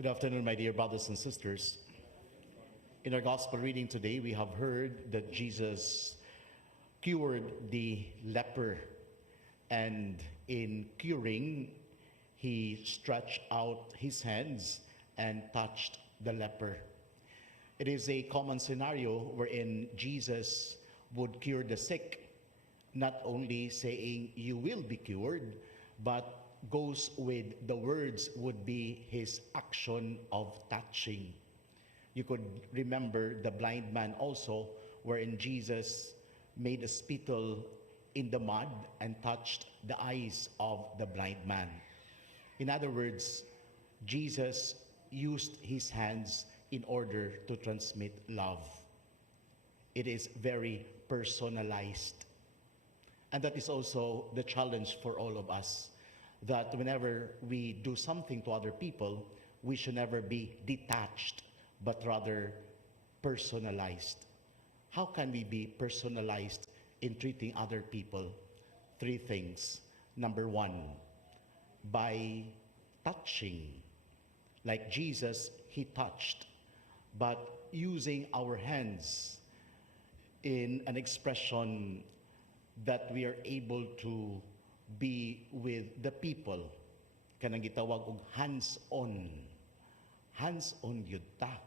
Good afternoon, my dear brothers and sisters. In our gospel reading today, we have heard that Jesus cured the leper, and in curing, he stretched out his hands and touched the leper. It is a common scenario wherein Jesus would cure the sick, not only saying, "You will be cured," but goes with the words would be his action of touching. You could remember the blind man also, wherein Jesus made a spittle in the mud and touched the eyes of the blind man. In other words, Jesus used his hands in order to transmit love. It is very personalized. And that is also the challenge for all of us, that whenever we do something to other people, we should never be detached, but rather personalized. How can we be personalized in treating other people? Three things. Number one, by touching. Like Jesus, he touched, but using our hands in an expression that we are able to be with the people. Kanang gitawag og hands-on. Hands-on yun ta.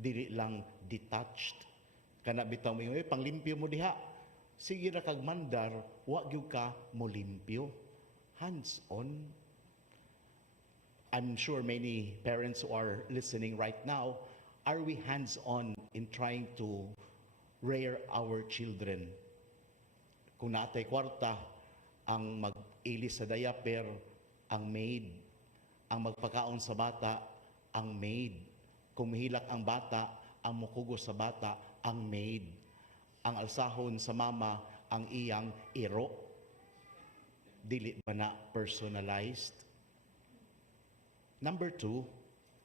Dili lang detached. Kana bitaw mo yung, panglimpyo mo diha. Sige ra kag mandar, wa gyud ka mo limpyo. Hands-on. I'm sure many parents who are listening right now, are we hands-on in trying to rear our children? Kung natay kwarta, ang mag-ilis sa diaper, ang maid. Ang magpakaon sa bata, ang maid. Kung mahilak ang bata, ang mukugos sa bata, ang maid. Ang alsahon sa mama, ang iyang iro. Dili ba na personalized? Number two,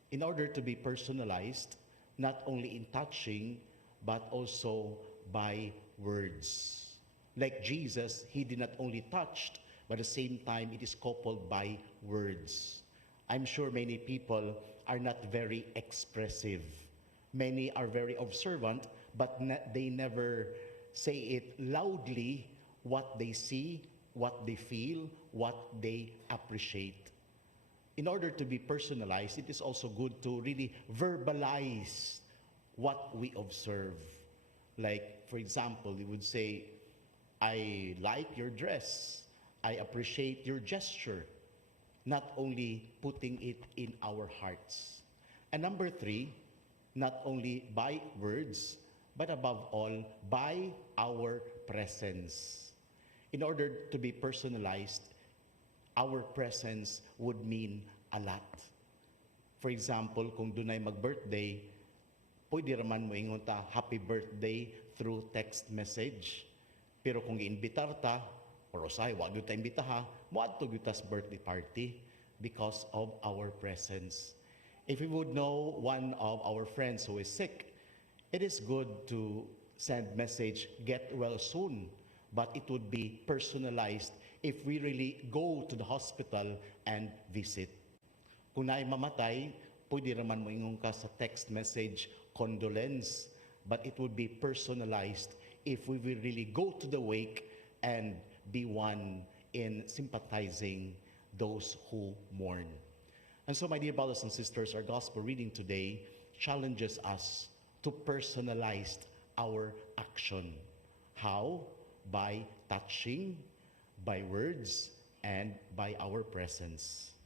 in order to be personalized, not only in touching, but also by words. Like Jesus, he did not only touch, but at the same time, it is coupled by words. I'm sure many people are not very expressive. Many are very observant, but they never say it loudly, what they see, what they feel, what they appreciate. In order to be personalized, it is also good to really verbalize what we observe. Like, for example, you would say, "I like your dress. I appreciate your gesture." Not only putting it in our hearts. And number three, not only by words, but above all, by our presence. In order to be personalized, our presence would mean a lot. For example, kung dunay mag-birthday, pwede raman mo ingon ta, "Happy birthday" through text message. Pero kung iimbitar ta, or usay, wag yun ta imbitaha, muadto yun tas birthday party because of our presence. If we would know one of our friends who is sick, it is good to send message, "Get well soon." But it would be personalized if we really go to the hospital and visit. Kung naay mamatay, pwede raman mo ingon ka sa text message, "Condolence." But it would be personalized if we will really go to the wake and be one in sympathizing those who mourn. And so, my dear brothers and sisters, our gospel reading today challenges us to personalize our action. How? By touching, by words, and by our presence.